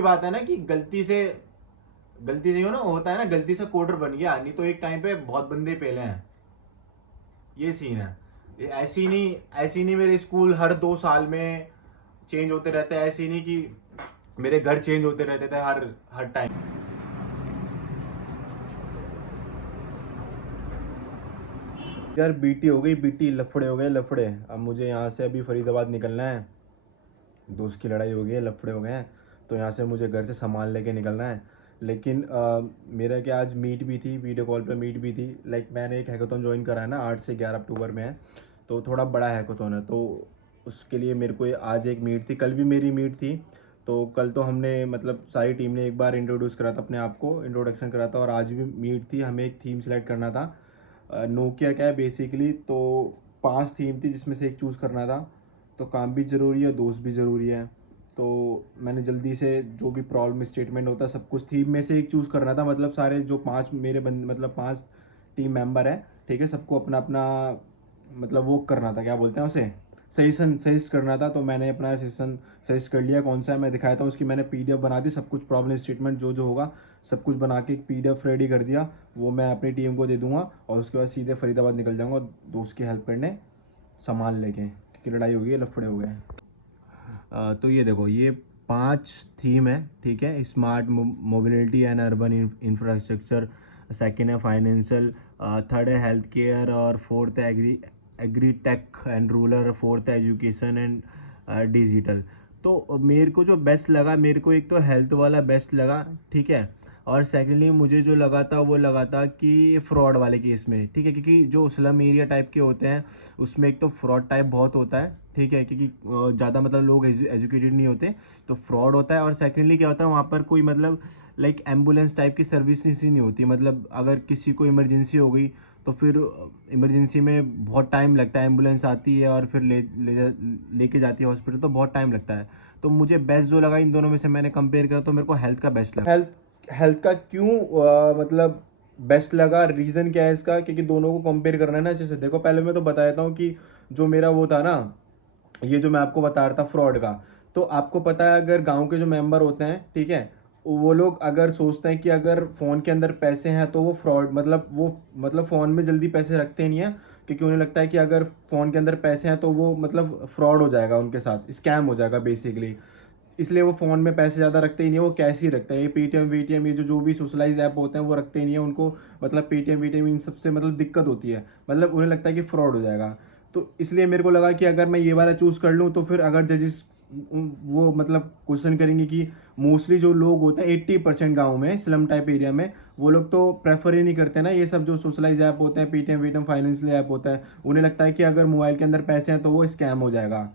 बात है ना कि गलती से हो ना, होता है ना, गलती से कोडर बन गया, नहीं तो एक टाइम पे बहुत बंदे पेले हैं। ये सीन है। ऐसी नहीं मेरे स्कूल हर 2 साल में चेंज होते रहते हैं, ऐसी नहीं कि मेरे घर चेंज होते रहते थे हर हर टाइम। यार बीटी हो गई, बीटी लफड़े हो गए लफड़े। अब मुझे यहाँ से अभी फरीदाबाद निकलना है। दोस्त की लड़ाई हो गई है, लफड़े हो गए हैं, तो यहाँ से मुझे घर से सामान लेके निकलना है। लेकिन मेरा क्या आज मीट भी थी, वीडियो कॉल पे मीट भी थी। लाइक मैंने एक हैकाथॉन ज्वाइन करा है ना, 8 से 11 अक्टूबर में है, तो थोड़ा बड़ा हैकाथॉन है, तो उसके लिए मेरे को आज एक मीट थी, कल भी मेरी मीट थी। तो कल तो हमने मतलब सारी टीम ने एक बार इंट्रोड्यूस करा था, अपने आप को इंट्रोडक्शन करा था, और आज भी मीट थी, हमें एक थीम सेलेक्ट करना था। नोकिया क्या है बेसिकली, तो 5 थीम थी जिसमें से एक चूज़ करना था। तो काम भी ज़रूरी है, दोस्त भी ज़रूरी है, तो मैंने जल्दी से जो भी प्रॉब्लम स्टेटमेंट होता है सब कुछ थीम में से एक चूज़ करना था। मतलब सारे जो 5 मेरे बंद मतलब 5 टीम मेंबर है, ठीक है, सबको अपना अपना मतलब वो करना था, क्या बोलते हैं उसे, सजेशन सजेस्ट करना था। तो मैंने अपना सजेशन सजेस्ट कर लिया, कौन सा है मैं दिखाया था, उसकी मैंने पीडीएफ बना दी, सब कुछ प्रॉब्लम स्टेटमेंट जो जो होगा सब कुछ बना के एक पीडीएफ रेडी कर दिया। वो मैं अपनी टीम को दे दूंगा और उसके बाद सीधे फरीदाबाद निकल जाऊंगा दोस्त की हेल्प करने, सामान लेके, क्योंकि लड़ाई हो गई है, लफड़े हो गए हैं। तो ये देखो, ये 5 थीम है, ठीक है। Smart mobility and urban infrastructure, second है फाइनेंशियल, थर्ड है हेल्थ केयर, और फोर्थ है agri tech and rural, fourth है एजुकेशन एंड डिजिटल। तो मेरे को जो बेस्ट लगा, मेरे को एक तो हेल्थ वाला बेस्ट लगा, ठीक है। और सेकेंडली मुझे जो लगा था वो लगा था कि फ्रॉड वाले केस में, ठीक है, क्योंकि जो स्लम एरिया टाइप के होते हैं उसमें एक तो फ्रॉड टाइप बहुत होता है, ठीक है, क्योंकि ज़्यादा मतलब लोग एजुकेटेड नहीं होते, तो फ्रॉड होता है। और सेकेंडली क्या होता है वहाँ पर कोई मतलब लाइक एम्बुलेंस टाइप की सर्विस ही नहीं होती। मतलब अगर किसी को इमरजेंसी हो गई तो फिर इमरजेंसी में बहुत टाइम लगता है, एम्बुलेंस आती है और फिर लेके जाती है हॉस्पिटल, तो बहुत टाइम लगता है। तो मुझे बेस्ट जो लगा इन दोनों में से, मैंने कंपेयर करा तो मेरे को हेल्थ का बेस्ट लगा। हेल्थ का क्यों मतलब बेस्ट लगा, रीज़न क्या है इसका, क्योंकि दोनों को कंपेयर करना है ना अच्छे से। देखो पहले मैं तो बता देता हूँ कि जो मेरा वो था ना, ये जो मैं आपको बता रहा था फ्रॉड का, तो आपको पता है अगर गांव के जो मेंबर होते हैं, ठीक है, वो लोग अगर सोचते हैं कि अगर फ़ोन के अंदर पैसे हैं तो वो फ्रॉड मतलब फ़ोन में जल्दी पैसे रखते नहीं है, क्योंकि उन्हें लगता है कि अगर फ़ोन के अंदर पैसे हैं तो वो मतलब फ्रॉड हो जाएगा, उनके साथ स्कैम हो जाएगा बेसिकली। इसलिए वो फ़ोन में पैसे ज़्यादा रखते ही नहीं है, वो कैश ही रखते हैं। ये पेटीएम वीटीएम, ये जो भी सोशलाइज ऐप होते हैं वो रखते ही नहीं है, उनको मतलब पेटीएम वीटीएम इन सबसे मतलब दिक्कत होती है, मतलब उन्हें लगता है कि फ्रॉड हो जाएगा। तो इसलिए मेरे को लगा कि अगर मैं ये वाला चूज़ कर लूँ तो फिर अगर जजेस वो मतलब क्वेश्चन करेंगे कि मोस्टली जो लोग होते हैं 80% गाँव में स्लम टाइप एरिया में, वो लोग तो प्रेफर ही नहीं करते ना ये सब जो सोशलाइज ऐप होते हैं, पेटीएम वीटीएम फाइनेंशियल ऐप होता है। उन्हें लगता है कि अगर मोबाइल के अंदर पैसे हैं तो वो स्कैम हो जाएगा,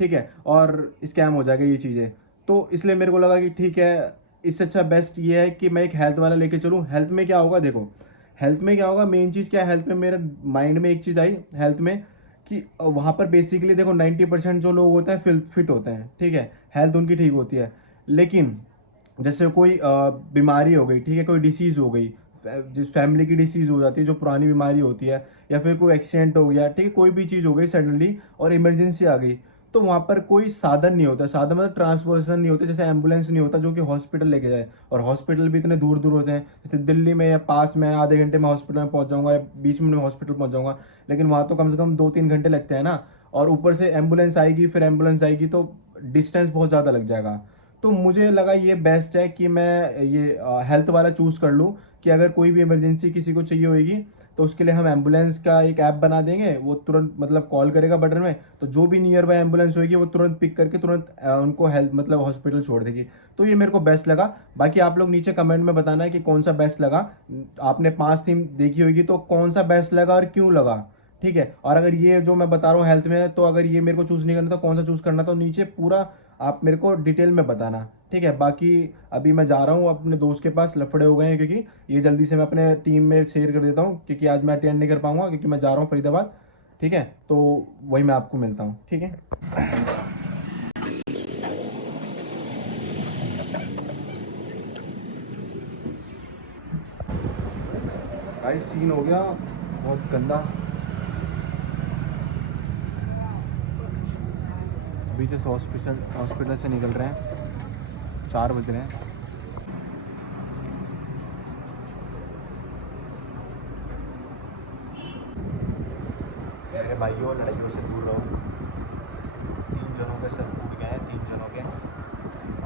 ठीक है, और स्कैम हो जाएगा ये चीज़ें। तो इसलिए मेरे को लगा कि ठीक है, इससे अच्छा बेस्ट ये है कि मैं एक हेल्थ वाला लेके चलूँ। हेल्थ में क्या होगा, देखो हेल्थ में क्या होगा, मेन चीज़ क्या है हेल्थ में, मेरे माइंड में एक चीज़ आई हेल्थ में कि वहाँ पर बेसिकली देखो 90% जो लोग होते हैं फिट होते हैं, ठीक है, हेल्थ उनकी ठीक होती है। लेकिन जैसे कोई बीमारी हो गई, ठीक है, कोई डिसीज़ हो गई, जिस फैमिली की डिसीज़ हो जाती है, जो पुरानी बीमारी होती है, या फिर कोई एक्सीडेंट हो गया, ठीक है, कोई भी चीज़ हो गई सडनली और इमरजेंसी आ गई, तो वहाँ पर कोई साधन नहीं होता, साधन मतलब ट्रांसपोर्टेशन नहीं होता, जैसे एम्बुलेंस नहीं होता जो कि हॉस्पिटल लेके जाए, और हॉस्पिटल भी इतने दूर दूर होते हैं। जैसे दिल्ली में या पास में आधे घंटे में हॉस्पिटल में पहुँच जाऊँगा, या 20 मिनट में हॉस्पिटल पहुँच जाऊँगा, लेकिन वहाँ तो कम से कम 2-3 घंटे लगते हैं ना। और ऊपर से एम्बुलेंस आएगी, फिर एम्बुलेंस आएगी, तो डिस्टेंस बहुत ज़्यादा लग जाएगा। तो मुझे लगा ये बेस्ट है कि मैं ये हेल्थ वाला चूज़ कर लूँ, कि अगर कोई भी इमरजेंसी किसी को चाहिए होगी तो उसके लिए हम एम्बुलेंस का एक ऐप बना देंगे, वो तुरंत मतलब कॉल करेगा बटन में, तो जो भी नियर बाय एम्बुलेंस होगी वो तुरंत पिक करके तुरंत उनको हेल्थ मतलब हॉस्पिटल छोड़ देगी। तो ये मेरे को बेस्ट लगा। बाकी आप लोग नीचे कमेंट में बताना है कि कौन सा बेस्ट लगा। आपने 5 थीम देखी होगी तो कौन सा बेस्ट लगा और क्यों लगा, ठीक है। और अगर ये जो मैं बता रहा हूँ हेल्थ में, तो अगर ये मेरे को चूज़ नहीं करना था कौन सा चूज़ करना था, तो नीचे पूरा आप मेरे को डिटेल में बताना, ठीक है। बाकी अभी मैं जा रहा हूँ अपने दोस्त के पास, लफड़े हो गए हैं, क्योंकि ये जल्दी से मैं अपने टीम में शेयर कर देता हूँ, क्योंकि आज मैं अटेंड नहीं कर पाऊंगा क्योंकि मैं जा रहा हूँ फरीदाबाद, ठीक है। तो वही मैं आपको मिलता हूँ, ठीक है। भाई सीन हो गया बहुत गंदा, अभी जैसे हॉस्पिटल से निकल रहे हैं। 4 बज रहे हैं। मेरे भाइयों, लड़ाइयों से दूर रहो। 3 जनों के सर फूट गए हैं, 3 जनों के,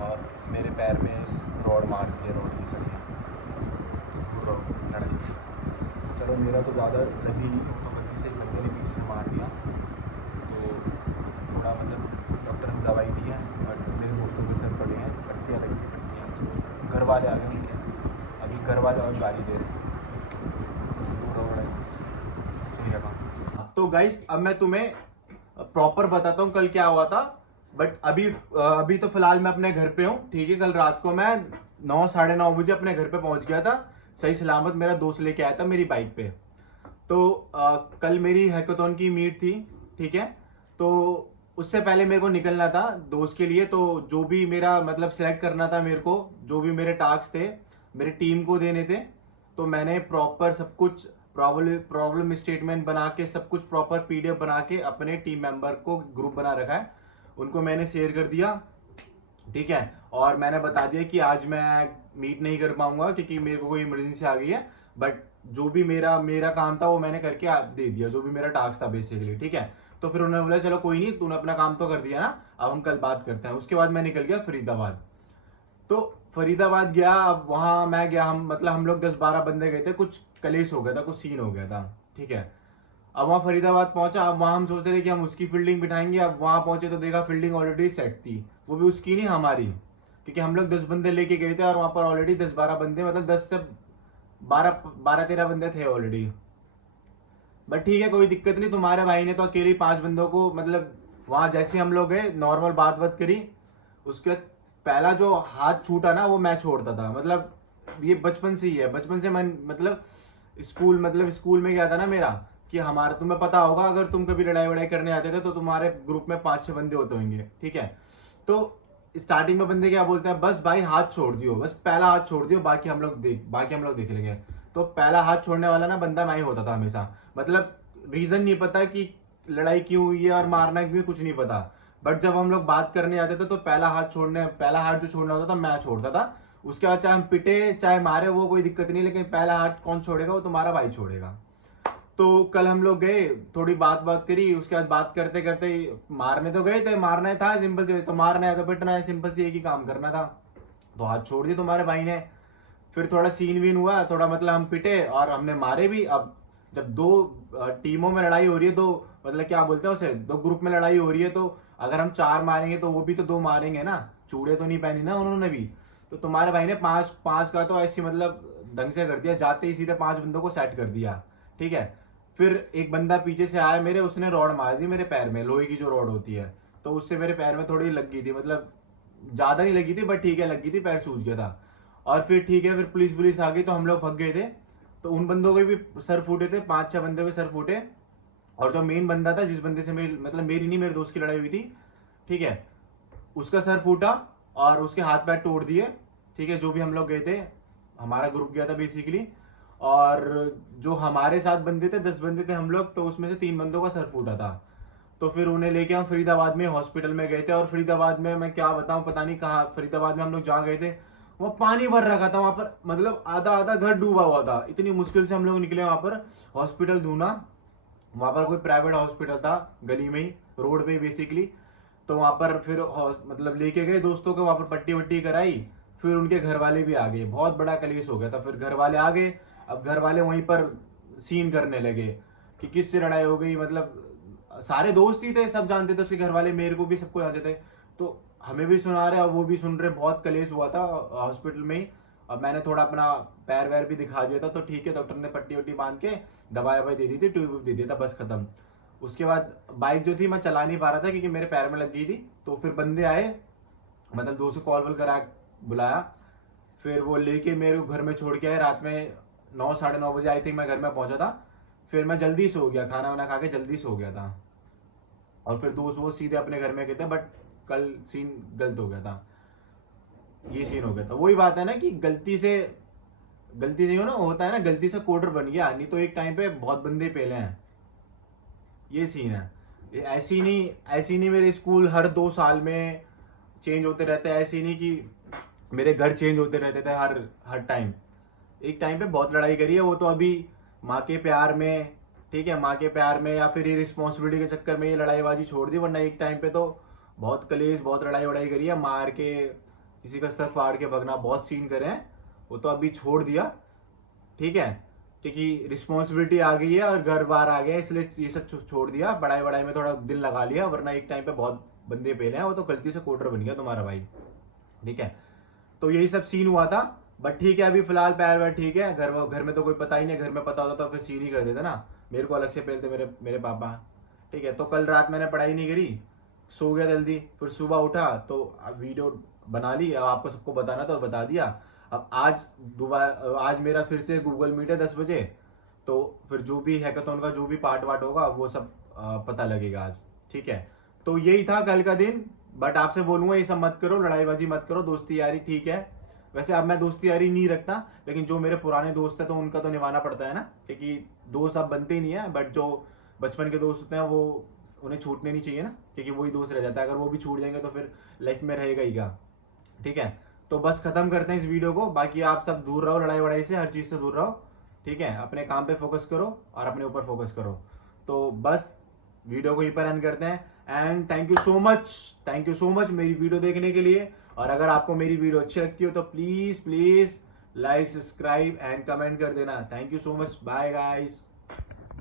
और मेरे पैर में रॉड मार के रोड की सड़ियाँ। दूर रहो लड़ाई से। चलो मेरा तो ज़्यादा लगी नहीं, तो गलती से एक बंदे ने पीछे से मार दिया, तो थोड़ा मतलब डॉक्टर ने दवाई दी है, बट मेरे दोस्तों के सर फटे हैं, पट्टियाँ लगी हैं, पट्टियाँ। घर वाले आ गए उनके, अभी घर वाले और गाली दे रहे हैं। दूर रहो लड़ाई से। चलिए तो गाइस, अब मैं तुम्हें प्रॉपर बताता हूँ कल क्या हुआ था। बट अभी तो फिलहाल मैं अपने घर पे हूँ, ठीक है। कल रात को मैं 9 साढ़े 9 बजे अपने घर पे पहुंच गया था, सही सलामत। मेरा दोस्त लेके आया था मेरी बाइक पे। तो कल मेरी हैकाथॉन की मीट थी, ठीक है। तो उससे पहले मेरे को निकलना था दोस्त के लिए। तो जो भी मेरा मतलब सेलेक्ट करना था मेरे को, जो भी मेरे टास्क थे मेरी टीम को देने थे, तो मैंने प्रॉपर सब कुछ प्रॉब्लम स्टेटमेंट बना के, सब कुछ प्रॉपर पीडीएफ बना के अपने टीम मेंबर को ग्रुप बना रखा है, उनको मैंने शेयर कर दिया, ठीक है। और मैंने बता दिया कि आज मैं मीट नहीं कर पाऊंगा क्योंकि मेरे को कोई इमरजेंसी आ गई है। बट जो भी मेरा काम था वो मैंने करके दे दिया, जो भी मेरा टास्क था बेसिकली, ठीक है। तो फिर उन्होंने बोला चलो कोई नहीं, तूने अपना काम तो कर दिया ना, अब हम कल बात करते हैं। उसके बाद मैं निकल गया फरीदाबाद। तो फरीदाबाद गया, अब वहां मैं गया, हम लोग 10-12 बंदे गए थे, कुछ कलेश हो गया था, कुछ सीन हो गया था, ठीक है। अब वहां फरीदाबाद पहुंचा, अब वहां हम सोच रहे कि हम उसकी फील्डिंग बिठाएंगे। अब वहां पहुंचे तो देखा फील्डिंग ऑलरेडी सेट थी, वो भी उसकी नहीं हमारी, क्योंकि हम लोग 10 बंदे लेके गए थे और वहां पर ऑलरेडी 10-12 बंदे, मतलब 10 से 12-13 बंदे थे ऑलरेडी। बट ठीक है, कोई दिक्कत नहीं। तुम्हारे भाई ने तो अकेले 5 बंदों को, मतलब वहां जैसे हम लोग गए नॉर्मल बात करी, उसके बाद पहला जो हाथ छूटा ना वो मैं छोड़ता था। मतलब ये बचपन से ही है, बचपन से मैं मतलब स्कूल में क्या था ना मेरा, कि हमारा तुम्हें पता होगा, अगर तुम कभी लड़ाई वड़ाई करने आते थे तो तुम्हारे ग्रुप में 5-6 बंदे होते होंगे, ठीक है। तो स्टार्टिंग में बंदे क्या बोलते हैं, बस भाई हाथ छोड़ दियो, बस पहला हाथ छोड़ दियो, बाकी हम लोग देख लेंगे। तो पहला हाथ छोड़ने वाला ना बंदा मैं ही होता था हमेशा। मतलब रीजन नहीं पता कि लड़ाई क्यों हुई है और मारना क्यों, कुछ नहीं पता। बट जब हम लोग बात करने आते थे तो पहला हाथ जो छोड़ना होता था मैं छोड़ता था। उसके बाद चाहे हम पिटे चाहे मारे वो कोई दिक्कत नहीं, लेकिन पहला हाथ कौन छोड़ेगा, वो तुम्हारा भाई छोड़ेगा। तो कल हम लोग गए, थोड़ी बात करी, उसके बाद बात करते करते मारने तो गए थे, मारना था सिंपल से, तो मारना है तो पिटना है, सिंपल से एक ही काम करना था। तो हाथ छोड़ दिए तुम्हारे भाई ने। फिर थोड़ा सीन वीन हुआ, थोड़ा मतलब हम पिटे और हमने मारे भी। अब जब दो टीमों में लड़ाई हो रही है, तो मतलब क्या बोलते हैं उसे, दो ग्रुप में लड़ाई हो रही है, तो अगर हम 4 मारेंगे तो वो भी तो 2 मारेंगे ना, चूड़े तो नहीं पहनी ना उन्होंने भी। तो तुम्हारे भाई ने 5 का तो ऐसी मतलब ढंग से कर दिया, जाते ही सीधे 5 बंदों को सेट कर दिया, ठीक है। फिर एक बंदा पीछे से आया मेरे, उसने रॉड मार दी मेरे पैर में, लोहे की जो रॉड होती है, तो उससे मेरे पैर में थोड़ी लग गई थी, मतलब ज्यादा नहीं लगी थी बट ठीक है लग गई थी, पैर सूज गया था। और फिर ठीक है, फिर पुलिस आ गई तो हम लोग भाग गए थे। तो उन बंदों के भी सर फूटे थे, 5-6 बंदे के सर फूटे। और जो मेन बंदा था, जिस बंदे से मेरी मतलब मेरी नहीं मेरे दोस्त की लड़ाई हुई थी, ठीक है, उसका सर फूटा और उसके हाथ पैर तोड़ दिए, ठीक है। जो भी हम लोग गए थे, हमारा ग्रुप गया था बेसिकली। और जो हमारे साथ बंदे थे, 10 बंदे थे हम लोग, तो उसमें से 3 बंदों का सर फूटा था। तो फिर उन्हें लेके हम फरीदाबाद में हॉस्पिटल में गए थे। और फरीदाबाद में मैं क्या बताऊं, पता नहीं कहाँ, फरीदाबाद में हम लोग जहाँ गए थे वहाँ पानी भर रखा था, वहां पर मतलब आधा आधा घर डूबा हुआ था। इतनी मुश्किल से हम लोग निकले वहां पर हॉस्पिटल ढूंढा। वहां पर कोई प्राइवेट हॉस्पिटल था गली में ही, रोड पे ही बेसिकली। तो वहां पर फिर मतलब लेके गए दोस्तों को, वहां पर पट्टी वट्टी कराई। फिर उनके घर वाले भी आ गए, बहुत बड़ा कलेश हो गया था। फिर घर वाले आ गए, अब घर वाले वहीं पर सीन करने लगे कि किससे लड़ाई हो गई, मतलब सारे दोस्त ही थे, सब जानते थे उसके घर वाले, मेरे को भी सबको जानते थे। तो हमें भी सुना रहे और वो भी सुन रहे, बहुत कलेश हुआ था हॉस्पिटल में ही। अब मैंने थोड़ा अपना पैर वैर भी दिखा दिया था, तो ठीक है, डॉक्टर ने पट्टी वट्टी बांध के दवाई ववाई दे दी थी, ट्यूब दे दिया था, बस खत्म। उसके बाद बाइक जो थी मैं चला नहीं पा रहा था क्योंकि मेरे पैर में लग गई थी। तो फिर बंदे आए, मतलब 2 से कॉल वॉल करा बुलाया। फिर वो लेके मेरे को घर में छोड़ के आए रात में 9 साढ़े 9 बजे आई थी, मैं घर में पहुंचा था। फिर मैं जल्दी सो गया, खाना वाना खा के जल्दी सो गया था। और फिर दोस्त वो सीधे अपने घर में गए थे। बट कल सीन गलत हो गया था, ये सीन हो गया था। वही बात है ना कि गलती से हो ना, होता है ना, गलती से कोडर बन गया, नहीं तो एक टाइम पे बहुत बंदे पहले हैं, ये सीन है। ऐसी नहीं मेरे स्कूल हर 2 साल में चेंज होते रहते हैं, ऐसी नहीं कि मेरे घर चेंज होते रहते थे हर हर टाइम। एक टाइम पे बहुत लड़ाई करी है, वो तो अभी माँ के प्यार में, ठीक है, माँ के प्यार में या फिर ये रिस्पॉन्सिबिलिटी के चक्कर में ये लड़ाईबाजी छोड़ दी, वरना एक टाइम पे तो बहुत कलेश, बहुत लड़ाई वड़ाई करी है, मार के किसी का सर फाड़ के भगना, बहुत सीन करे हैं। वो तो अभी छोड़ दिया, ठीक है, क्योंकि रिस्पॉन्सिबिलिटी आ गई है और घर बार आ गया, इसलिए ये सब छोड़ दिया, पढ़ाई वढ़ाई में थोड़ा दिल लगा लिया, वरना एक टाइम पे बहुत बंदे पेले हैं। वो तो गलती से कोटर बन गया तुम्हारा भाई, ठीक है। तो यही सब सीन हुआ था। बट ठीक है, अभी फिलहाल पैर वैर ठीक है। घर में तो कोई पता ही नहीं, घर में पता होता तो फिर सीन ही कर देते ना, मेरे को अलग से पेलते मेरे मेरे पापा, ठीक है। तो कल रात मैंने पढ़ाई नहीं करी, सो गया जल्दी, फिर सुबह उठा तो अब वीडियो बना ली, अब आपको सबको बताना तो बता दिया। अब आज दोबारा, आज मेरा फिर से गूगल मीट है 10 बजे, तो फिर जो भी हैकाथॉन का जो भी पार्ट वार्ट होगा वो सब पता लगेगा आज, ठीक है। तो यही था कल का दिन। बट आपसे बोलूंगा ये सब मत करो, लड़ाईबाजी मत करो, दोस्ती यारी ठीक है। वैसे अब मैं दोस्ती यारी नहीं रखता, लेकिन जो मेरे पुराने दोस्त है तो उनका तो निभाना पड़ता है ना, क्योंकि दोस्त अब बनते ही नहीं है। बट जो बचपन के दोस्त होते हैं वो उन्हें छूटने नहीं चाहिए ना, क्योंकि वही दोस्त रह जाता है। अगर वो भी छूट जाएंगे तो फिर लाइफ में रहेगा ही क्या, ठीक है। तो बस खत्म करते हैं इस वीडियो को। बाकी आप सब दूर रहो लड़ाई वड़ाई से, हर चीज़ से दूर रहो, ठीक है। अपने काम पे फोकस करो और अपने ऊपर फोकस करो। तो बस वीडियो को यहीं पर एंड करते हैं। And thank you so much, thank you so much मेरी वीडियो देखने के लिए। और अगर आपको मेरी वीडियो अच्छी लगती हो तो please please like, subscribe and comment कर देना। Thank you so much, bye guys.